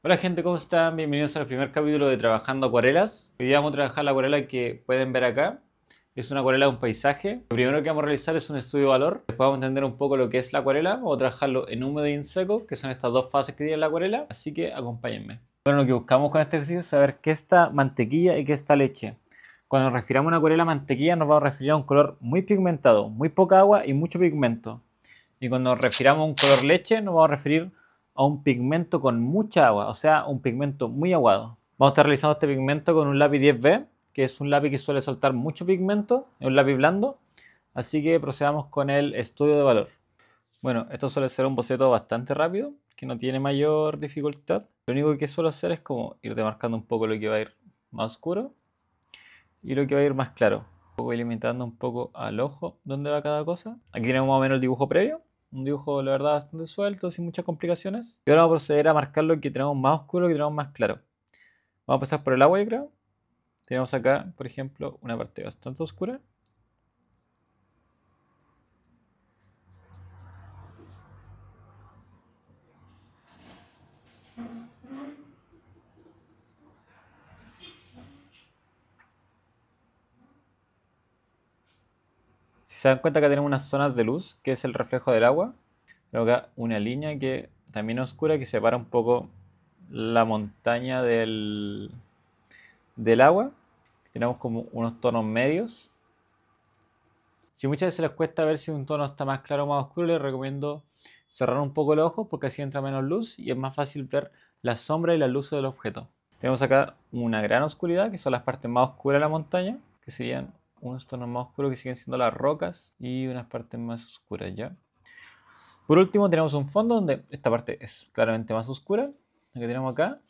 Hola gente, ¿cómo están? Bienvenidos al primer capítulo de Trabajando Acuarelas. Hoy día vamos a trabajar la acuarela que pueden ver acá. Es una acuarela de un paisaje. Lo primero que vamos a realizar es un estudio de valor. Después vamos a entender un poco lo que es la acuarela. Vamos a trabajarlo en húmedo y en seco, que son estas dos fases que tiene la acuarela. Así que acompáñenme. Bueno, lo que buscamos con este ejercicio es saber qué está mantequilla y qué está leche. Cuando nos refiramos a una acuarela mantequilla nos vamos a referir a un color muy pigmentado, muy poca agua y mucho pigmento. Y cuando nos refiramos a un color leche nos vamos a referir a un pigmento con mucha agua, o sea, un pigmento muy aguado. Vamos a estar realizando este pigmento con un lápiz 10B, que es un lápiz que suele soltar mucho pigmento, es un lápiz blando, así que procedamos con el estudio de valor. Bueno, esto suele ser un boceto bastante rápido, que no tiene mayor dificultad. Lo único que suelo hacer es como ir demarcando un poco lo que va a ir más oscuro y lo que va a ir más claro. Voy limitando un poco al ojo dónde va cada cosa. Aquí tenemos más o menos el dibujo previo. Un dibujo, la verdad, bastante suelto, sin muchas complicaciones. Y ahora vamos a proceder a marcar lo que tenemos más oscuro y lo que tenemos más claro. Vamos a empezar por el agua, yo creo. Tenemos acá, por ejemplo, una parte bastante oscura. Si se dan cuenta, acá tenemos unas zonas de luz, que es el reflejo del agua. Luego acá una línea que también es oscura, que separa un poco la montaña del agua. Tenemos como unos tonos medios. Si muchas veces les cuesta ver si un tono está más claro o más oscuro, les recomiendo cerrar un poco los ojos porque así entra menos luz y es más fácil ver la sombra y la luz del objeto. Tenemos acá una gran oscuridad, que son las partes más oscuras de la montaña, que serían unos tonos más oscuros que siguen siendo las rocas y unas partes más oscuras ya. Por último tenemos un fondo donde esta parte es claramente más oscura, la que tenemos acá,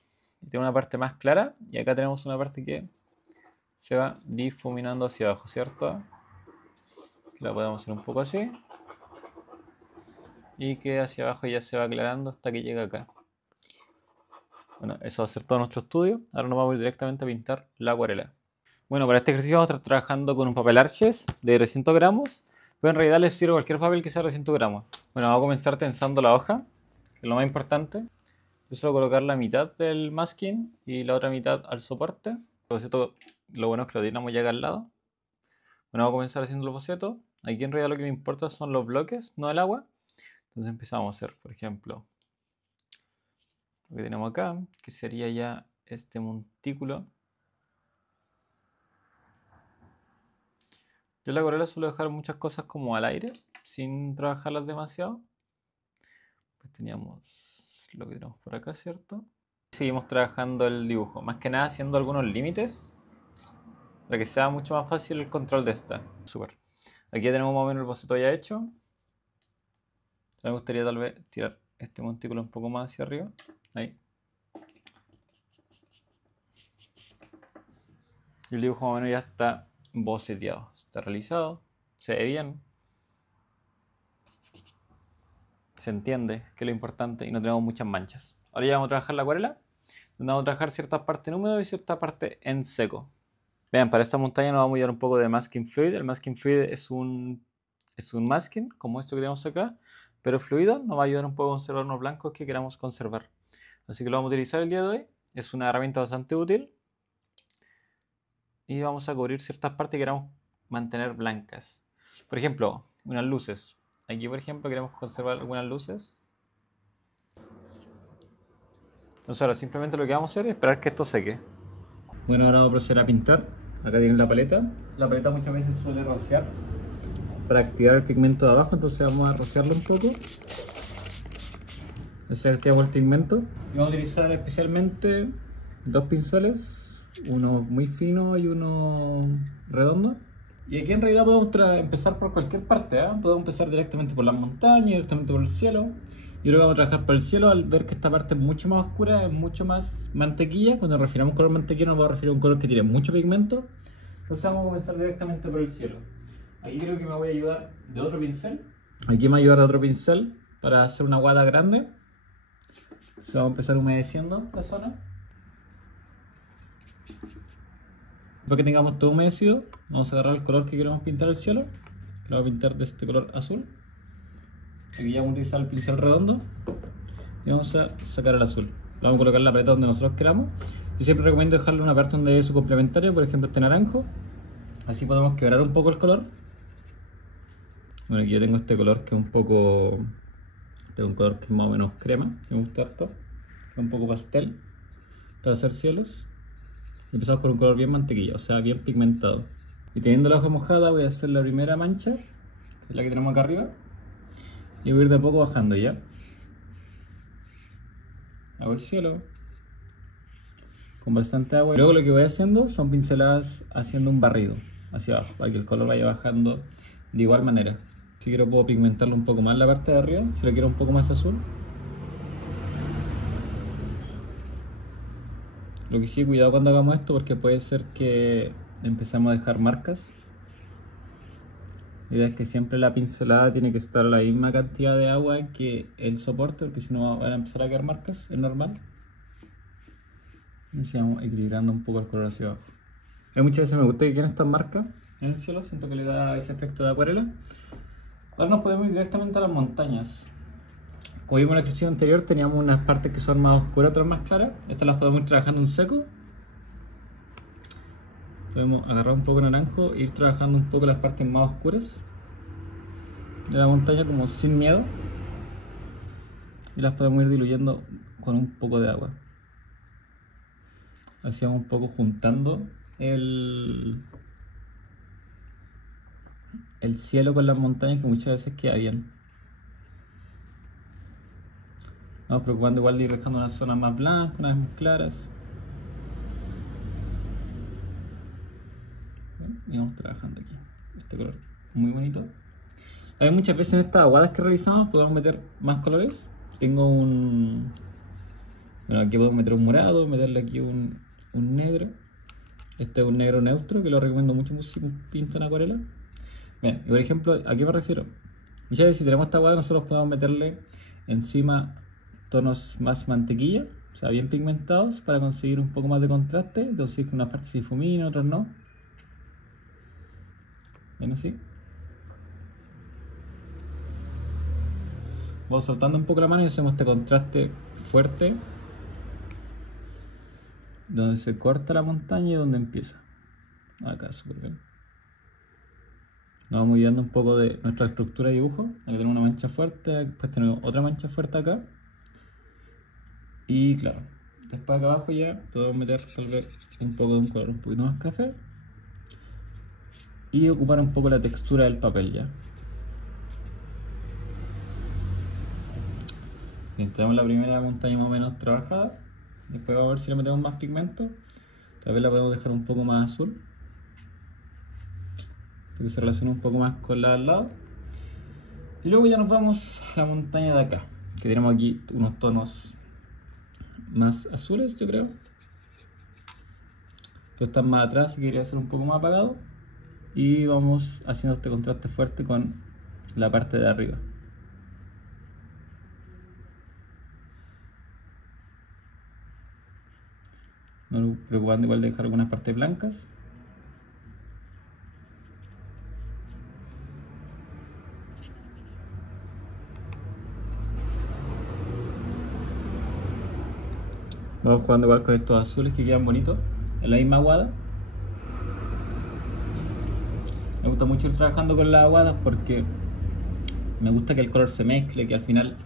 y tiene una parte más clara y acá tenemos una parte que se va difuminando hacia abajo, ¿cierto? La podemos hacer un poco así. Y que hacia abajo ya se va aclarando hasta que llega acá. Bueno, eso va a ser todo nuestro estudio. Ahora nos vamos a ir directamente a pintar la acuarela. Bueno, para este ejercicio vamos a estar trabajando con un papel Arches de 300 gramos. Pero en realidad les sirve cualquier papel que sea de 300 gramos. Bueno, vamos a comenzar tensando la hoja, que es lo más importante. Yo suelo colocar la mitad del masking y la otra mitad al soporte. El boceto, lo bueno es que lo tenemos ya acá al lado. Bueno, vamos a comenzar haciendo el boceto. Aquí en realidad lo que me importa son los bloques, no el agua. Entonces empezamos a hacer, por ejemplo, lo que tenemos acá, que sería ya este montículo. Yo en la acuarela suelo dejar muchas cosas como al aire, sin trabajarlas demasiado. Pues teníamos lo que tenemos por acá, ¿cierto? Seguimos trabajando el dibujo, más que nada haciendo algunos límites, para que sea mucho más fácil el control de esta. Súper. Aquí ya tenemos más o menos el boceto ya hecho. Me gustaría tal vez tirar este montículo un poco más hacia arriba. Ahí. Y el dibujo más o menos ya está boceteado. Está realizado. Se ve bien. Se entiende que es lo importante y no tenemos muchas manchas. Ahora ya vamos a trabajar la acuarela. Donde vamos a trabajar cierta parte en húmedo y cierta parte en seco. Vean, para esta montaña nos vamos a llevar un poco de masking fluid. El masking fluid es un masking, como esto que tenemos acá, pero fluido. Nos va a ayudar un poco a conservar unos blancos que queramos conservar. Así que lo vamos a utilizar el día de hoy. Es una herramienta bastante útil. Y vamos a cubrir ciertas partes que queramos mantener blancas. Por ejemplo, unas luces. Aquí, por ejemplo, queremos conservar algunas luces. Entonces ahora simplemente lo que vamos a hacer es esperar que esto seque. Bueno, ahora vamos a proceder a pintar. Acá tienen la paleta. La paleta muchas veces suele rociar para activar el pigmento de abajo, entonces vamos a rociarlo un poco. Así activamos el pigmento. Y vamos a utilizar especialmente dos pinceles, uno muy fino y uno redondo. Y aquí en realidad podemos empezar por cualquier parte, ¿eh? Podemos empezar directamente por las montañas, directamente por el cielo. Y luego vamos a trabajar por el cielo al ver que esta parte es mucho más oscura, es mucho más mantequilla. Cuando nos referimos a un color mantequilla nos vamos a referir a un color que tiene mucho pigmento. Entonces vamos a comenzar directamente por el cielo. Aquí creo que me voy a ayudar de otro pincel. Aquí me voy a ayudar de otro pincel para hacer una guada grande. Entonces vamos a empezar humedeciendo la zona. Después que tengamos todo humedecido, vamos a agarrar el color que queremos pintar el cielo. Lo voy a pintar de este color azul. Aquí ya vamos a utilizar el pincel redondo y vamos a sacar el azul. Lo vamos a colocar en la paleta donde nosotros queramos. Yo siempre recomiendo dejarle una parte donde es su complementario, por ejemplo este naranjo. Así podemos quebrar un poco el color. Bueno, aquí yo tengo este color que es un poco... Tengo un color que es más o menos crema, me gusta harto. Es un poco pastel para hacer cielos. Y empezamos con un color bien mantequilla, o sea, bien pigmentado. Y teniendo la hoja mojada voy a hacer la primera mancha, que es la que tenemos acá arriba. Y voy a ir de a poco bajando ya. Hago el cielo con bastante agua. Luego lo que voy haciendo son pinceladas haciendo un barrido hacia abajo, para que el color vaya bajando de igual manera. Si quiero puedo pigmentarlo un poco más la parte de arriba, si lo quiero un poco más azul. Lo que sí, cuidado cuando hagamos esto porque puede ser que empezamos a dejar marcas. La idea es que siempre la pincelada tiene que estar a la misma cantidad de agua que el soporte, porque si no van a empezar a quedar marcas, es normal. Y así vamos equilibrando un poco el color hacia abajo. Pero muchas veces me gusta que queden estas marcas en el cielo, siento que le da ese efecto de acuarela. Ahora nos podemos ir directamente a las montañas. Como vimos en la descripción anterior, teníamos unas partes que son más oscuras, otras más claras. Estas las podemos ir trabajando en seco. Podemos agarrar un poco de naranjo e ir trabajando un poco las partes más oscuras de la montaña, como sin miedo. Y las podemos ir diluyendo con un poco de agua. Así vamos un poco juntando el cielo con las montañas, que muchas veces queda bien. Vamos preocupando igual de ir dejando unas zonas más blancas, unas más claras. Y vamos trabajando aquí. Este color muy bonito. Hay muchas veces en estas aguadas que realizamos podemos meter más colores. Tengo un... Bueno, aquí podemos meter un morado, meterle aquí un negro. Este es un negro neutro que lo recomiendo mucho si pinto en acuarela. Bien, y por ejemplo, ¿a qué me refiero? Muchas veces si tenemos esta aguada nosotros podemos meterle encima tonos más mantequilla, o sea, bien pigmentados, para conseguir un poco más de contraste, conseguir que unas partes se difuminen, otras no. ¿Ven así? Vamos soltando un poco la mano y hacemos este contraste fuerte, donde se corta la montaña y donde empieza. Acá, súper bien. Nos vamos guiando un poco de nuestra estructura de dibujo. Aquí tenemos una mancha fuerte, después tenemos otra mancha fuerte acá. Y claro, después acá abajo ya podemos meter tal vez un poco de un color un poquito más café. Y ocupar un poco la textura del papel ya. Bien, tenemos la primera montaña más o menos trabajada. Después vamos a ver si le metemos más pigmento. Tal vez la podemos dejar un poco más azul, porque se relaciona un poco más con la de al lado. Y luego ya nos vamos a la montaña de acá, que tenemos aquí unos tonos más azules, yo creo. Estos están más atrás y quería hacer un poco más apagado. Y vamos haciendo este contraste fuerte con la parte de arriba. No nos preocupando igual de dejar algunas partes blancas. Vamos jugando igual con estos azules que quedan bonitos en la misma aguada. Me gusta mucho ir trabajando con las aguadas porque me gusta que el color se mezcle, que al final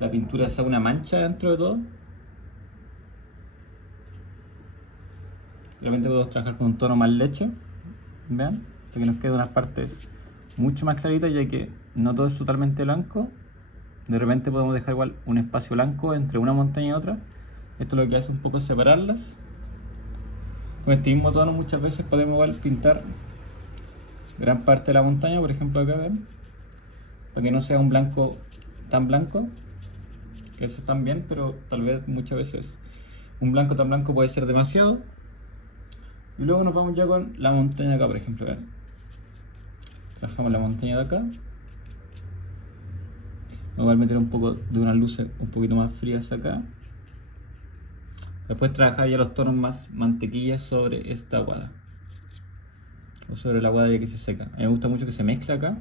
la pintura sea una mancha dentro de todo. Realmente podemos trabajar con un tono más leche, vean, para que nos queden unas partes mucho más claritas, ya que no todo es totalmente blanco. De repente podemos dejar igual un espacio blanco entre una montaña y otra. Esto lo que hace un poco es separarlas. Con este mismo tono muchas veces podemos igual pintar gran parte de la montaña, por ejemplo acá, ven, para que no sea un blanco tan blanco, que eso está bien, pero tal vez muchas veces un blanco tan blanco puede ser demasiado. Y luego nos vamos ya con la montaña de acá, por ejemplo, ven. Trabajamos la montaña de acá. Vamos a meter un poco de unas luces un poquito más frías acá. Después trabajar ya los tonos más mantequilla sobre esta aguada, o sobre la aguada ya que se seca. A mí me gusta mucho que se mezcla acá.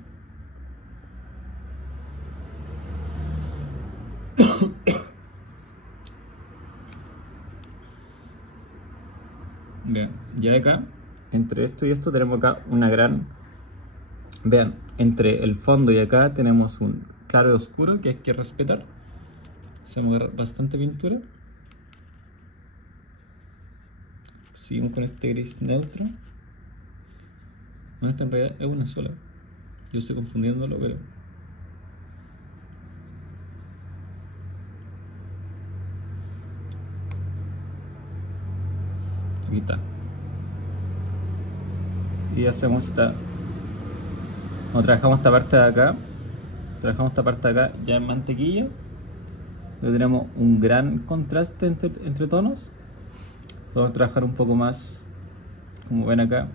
Vean, ya acá, entre esto y esto tenemos acá una gran... Vean, entre el fondo y acá tenemos un claro y oscuro que hay que respetar. Se me agarra bastante pintura. Seguimos con este gris neutro. Bueno, esta en realidad es una sola. Yo estoy confundiéndolo, pero... Aquí está. Y hacemos esta... Cuando trabajamos esta parte de acá, ya en mantequilla. Luego tenemos un gran contraste entre tonos. Vamos a trabajar un poco más, como ven acá,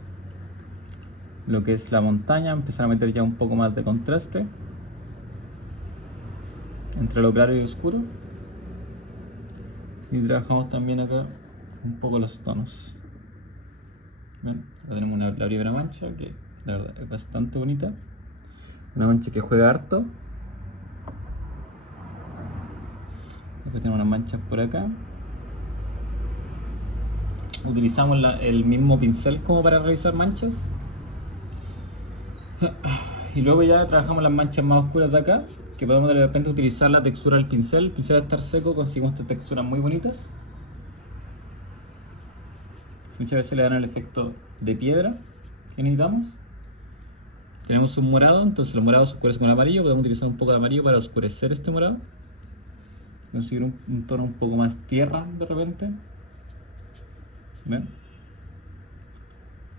lo que es la montaña, empezar a meter ya un poco más de contraste entre lo claro y oscuro. Y trabajamos también acá un poco los tonos. ¿Ven? Acá tenemos la primera mancha que la verdad es bastante bonita. Una mancha que juega harto. Después tenemos unas manchas por acá. Utilizamos el mismo pincel como para realizar manchas. Y luego ya trabajamos las manchas más oscuras de acá, que podemos de repente utilizar la textura del pincel. El pincel al estar seco conseguimos estas texturas muy bonitas. Muchas veces le dan el efecto de piedra que necesitamos. Tenemos un morado, entonces el morado se oscurece con el amarillo. Podemos utilizar un poco de amarillo para oscurecer este morado. Conseguir un tono un poco más tierra de repente. ¿Ven?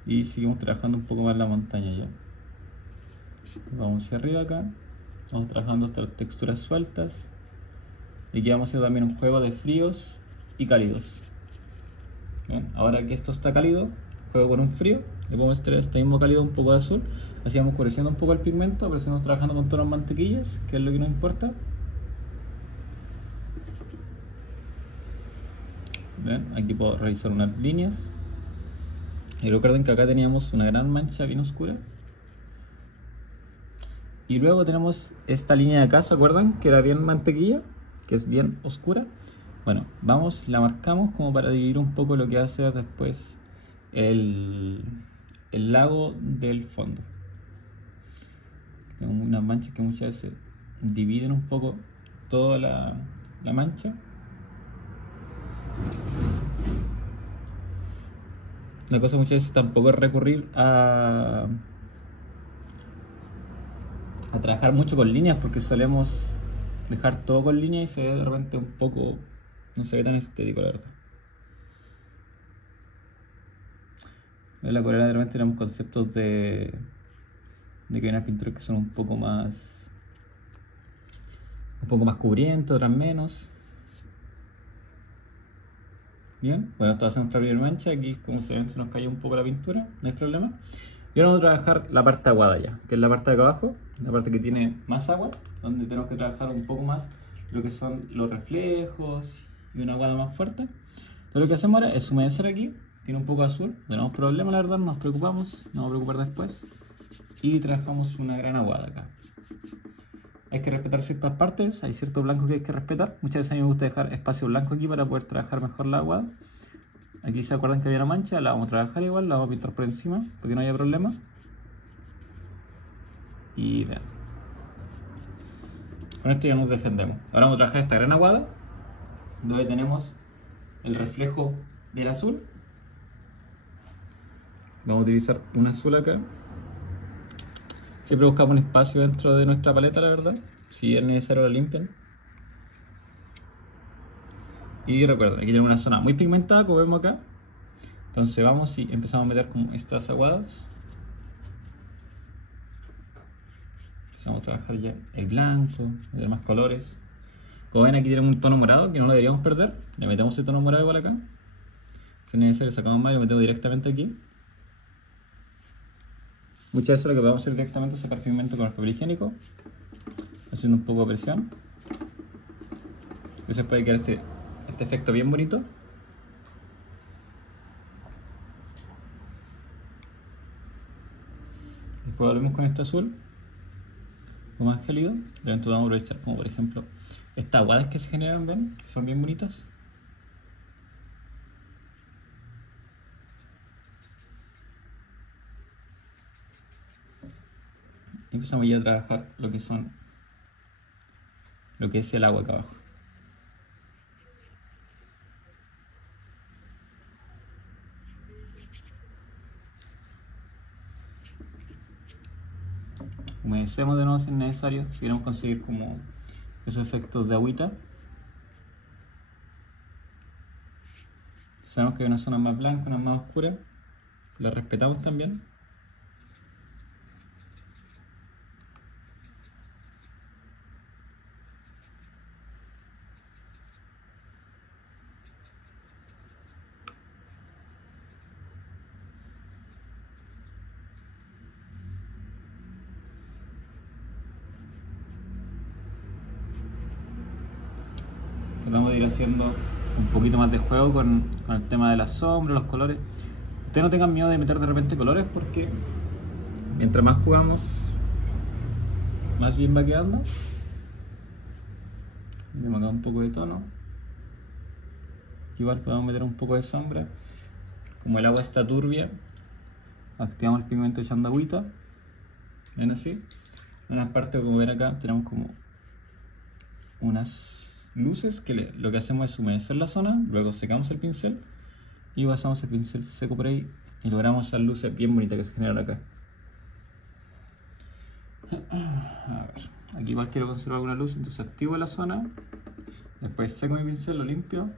Y seguimos trabajando un poco más la montaña ya. Vamos hacia arriba acá. Vamos trabajando estas texturas sueltas. Y aquí vamos a hacer también un juego de fríos y cálidos. ¿Ven? Ahora que esto está cálido, juego con un frío. Le podemos meter este mismo cálido un poco de azul. Así vamos oscureciendo un poco el pigmento, pero seguimos trabajando con tonos mantequillas, que es lo que nos importa. ¿Ven? Aquí puedo realizar unas líneas. Y recuerden que acá teníamos una gran mancha bien oscura. Y luego tenemos esta línea de acá, ¿se acuerdan? Que era bien mantequilla, que es bien oscura. Bueno, vamos, la marcamos como para dividir un poco lo que va a ser después el lago del fondo. Tenemos unas manchas que muchas veces dividen un poco toda la mancha. Una cosa muchas veces tampoco es recurrir a trabajar mucho con líneas, porque solemos dejar todo con líneas y se ve de repente un poco, no se ve tan estético, la verdad. En la acuarela de repente tenemos conceptos de que hay unas pinturas que son un poco más cubrientes, otras menos. Bien, bueno, esto va a ser nuestra primera mancha. Aquí, como se ven, se nos cayó un poco la pintura, no hay problema. Y ahora vamos a trabajar la parte aguada ya, que es la parte de acá abajo, la parte que tiene más agua, donde tenemos que trabajar un poco más lo que son los reflejos y una aguada más fuerte. Entonces lo que hacemos ahora es humedecer aquí, tiene un poco de azul, no tenemos problema, la verdad, no nos preocupamos, nos vamos a preocupar después. Y trabajamos una gran aguada acá. Hay que respetar ciertas partes, hay ciertos blancos que hay que respetar. Muchas veces a mí me gusta dejar espacio blanco aquí para poder trabajar mejor la aguada. Aquí se acuerdan que había una mancha, la vamos a trabajar igual, la vamos a pintar por encima, porque no haya problema. Y vean. Con esto ya nos defendemos. Ahora vamos a trabajar esta gran aguada, donde tenemos el reflejo del azul. Vamos a utilizar un azul acá. Siempre buscamos un espacio dentro de nuestra paleta, la verdad. Si es necesario la limpian. Y recuerden, aquí tenemos una zona muy pigmentada, como vemos acá. Entonces vamos y empezamos a meter como estas aguadas. Empezamos a trabajar ya el blanco, meter más colores. Como ven, aquí tenemos un tono morado que no lo deberíamos perder. Le metemos el tono morado igual acá. Si es necesario, sacamos más y lo metemos directamente aquí. Muchas veces lo que podemos hacer directamente es sacar pigmento con el papel higiénico, haciendo un poco de presión. Entonces puede quedar este efecto bien bonito. Después volvemos con este azul, o más gélido. De repente vamos a aprovechar como por ejemplo estas aguadas que se generan, ven, que son bien bonitas. empezamos ya a trabajar lo que es el agua acá abajo. Humedecemos de nuevo si es necesario, si queremos conseguir como esos efectos de agüita. Sabemos que hay una zona más blanca, una más oscura, la respetamos también. Tratamos de ir haciendo un poquito más de juego con el tema de las sombras, los colores. Ustedes no tengan miedo de meter de repente colores porque mientras más jugamos, más bien va quedando. Tenemos acá un poco de tono. Igual podemos meter un poco de sombra. Como el agua está turbia, activamos el pigmento echando agüita. ¿Ven así? En unas partes, como ven acá, tenemos como unas luces que lo que hacemos es humedecer la zona, luego secamos el pincel y pasamos el pincel seco por ahí y logramos esas luces bien bonitas que se generan acá. A ver, aquí igual quiero conservar alguna luz, entonces activo la zona, después seco mi pincel, lo limpio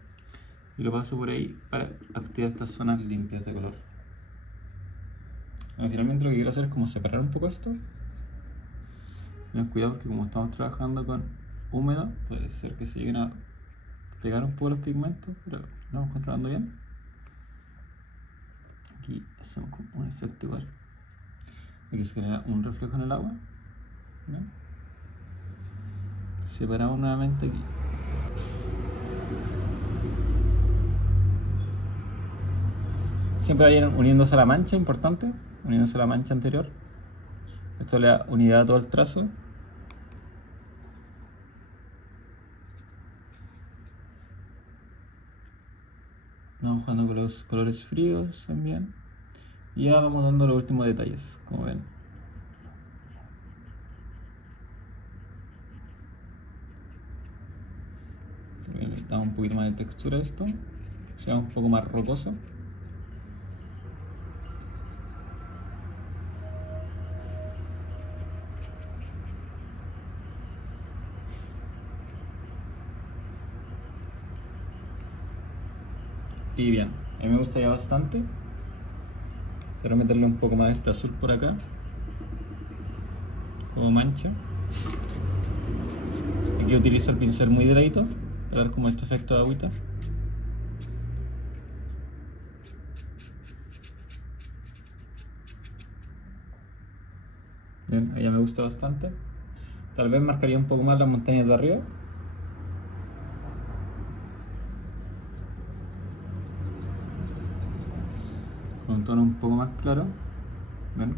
y lo paso por ahí para activar estas zonas limpias de color. Bueno, finalmente lo que quiero hacer es como separar un poco esto. Ten cuidado porque como estamos trabajando con húmedo, puede ser que se lleguen a pegar un poco los pigmentos, pero lo vamos controlando bien. Aquí hacemos como un efecto igual. Aquí se genera un reflejo en el agua. ¿Ven? Separamos nuevamente aquí. Siempre vayan uniéndose a la mancha, importante, uniéndose a la mancha anterior. Esto le da unidad a todo el trazo. Vamos jugando con los colores fríos también. Y ya vamos dando los últimos detalles, como ven. Le damos un poquito más de textura a esto, sea un poco más rocoso. Y bien, a mí me gusta ya bastante. Quiero meterle un poco más de este azul por acá, como mancha. Aquí utilizo el pincel muy delgadito para dar como este efecto de agüita. Bien, ahí ya me gusta bastante. Tal vez marcaría un poco más las montañas de arriba. Con un tono un poco más claro. ¿Ven?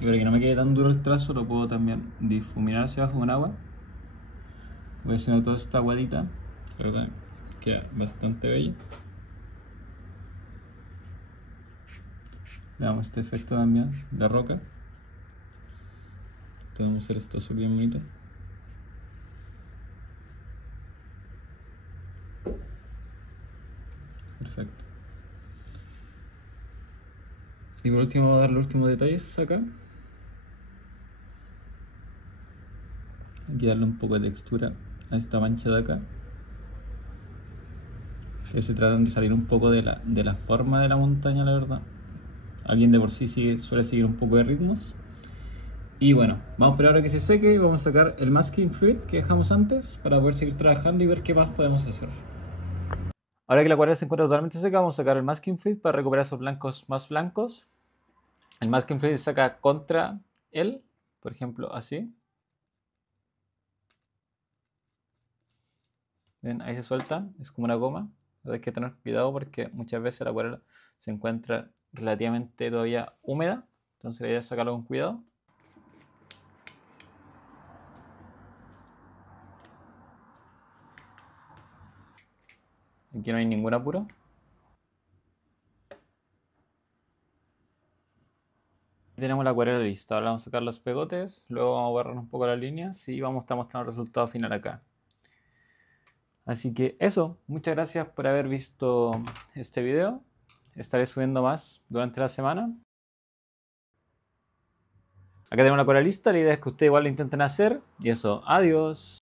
Y para que no me quede tan duro el trazo, lo puedo también difuminar hacia abajo con agua. Voy haciendo toda esta aguadita. Creo que queda bastante bello. Le damos este efecto también de roca. Podemos hacer esto azul bien bonito. Perfecto. Y por último, vamos a dar los últimos detalles acá. Aquí darle un poco de textura a esta mancha de acá. Que se tratan de salir un poco de la forma de la montaña, la verdad. Alguien de por sí suele seguir un poco de ritmos. Y bueno, vamos a esperar a que se seque. Vamos a sacar el masking fluid que dejamos antes para poder seguir trabajando y ver qué más podemos hacer. Ahora que la acuarela se encuentra totalmente seca, vamos a sacar el masking fluid para recuperar esos blancos más blancos. El masking fluid se saca contra él, por ejemplo, así. ¿Ven? Ahí se suelta, es como una goma. Hay que tener cuidado porque muchas veces la acuarela se encuentra relativamente todavía húmeda, entonces la idea es sacarlo con cuidado. Aquí no hay ningún apuro. Tenemos la acuarela lista. Ahora vamos a sacar los pegotes, luego vamos a borrar un poco las líneas y vamos a estar mostrando el resultado final acá. Así que eso, muchas gracias por haber visto este video. Estaré subiendo más durante la semana. Acá tenemos la acuarela lista, la idea es que ustedes igual lo intenten hacer. Y eso, adiós.